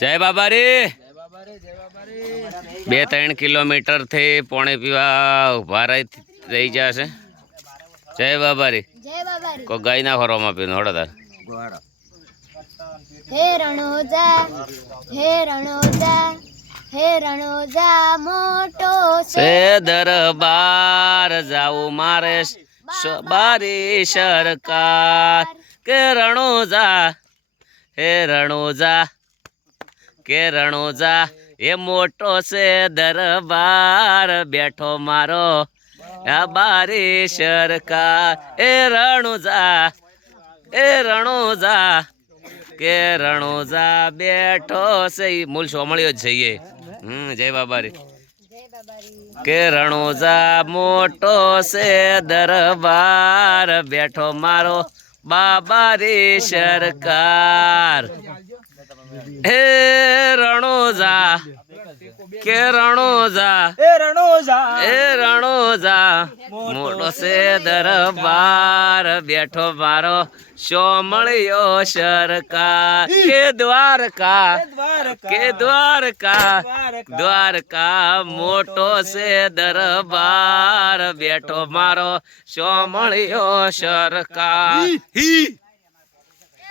જય બાબા રે 2-3 કિલોમીટર થી પોણે પીવા ઉભા રહી જશે. જય બાબા રે કોઈ ગાય ના ખોરવામાં પીને હોડો તાર. હે રણોજા મોટો સે દરબાર જાવું મારે બારી સરકાર કે રણોજા હે રણોજા કે રણોજા એ મોટો છે દરબાર બેઠો મારો આ બારી સરકાર એ રણોજા કે રણોજા બેઠો છે મૂળ સોમળ્યો જ છે. જય બાબા રે કે રણોજા મોટો છે દરબાર બેઠો મારો બાબા રે સરકાર હે રણોજા કે રણોજા મોટો છે દરબાર બેઠો મારો સોમળિયો સરકાર કે દ્વારકા મોટો છે દરબાર બેઠો મારો સોમળિયો સરકાર.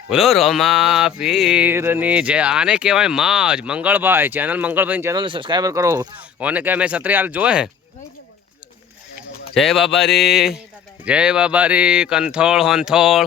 બોલો રોમા પીરની જય. આને કહેવાય માજ Mangalbhai channel. Mangalbhai channel subscriber કરો. ઓને કહે મેં સત્રિયાલ જો હે. જય બાબા રે કંથોળ હોંથોળ.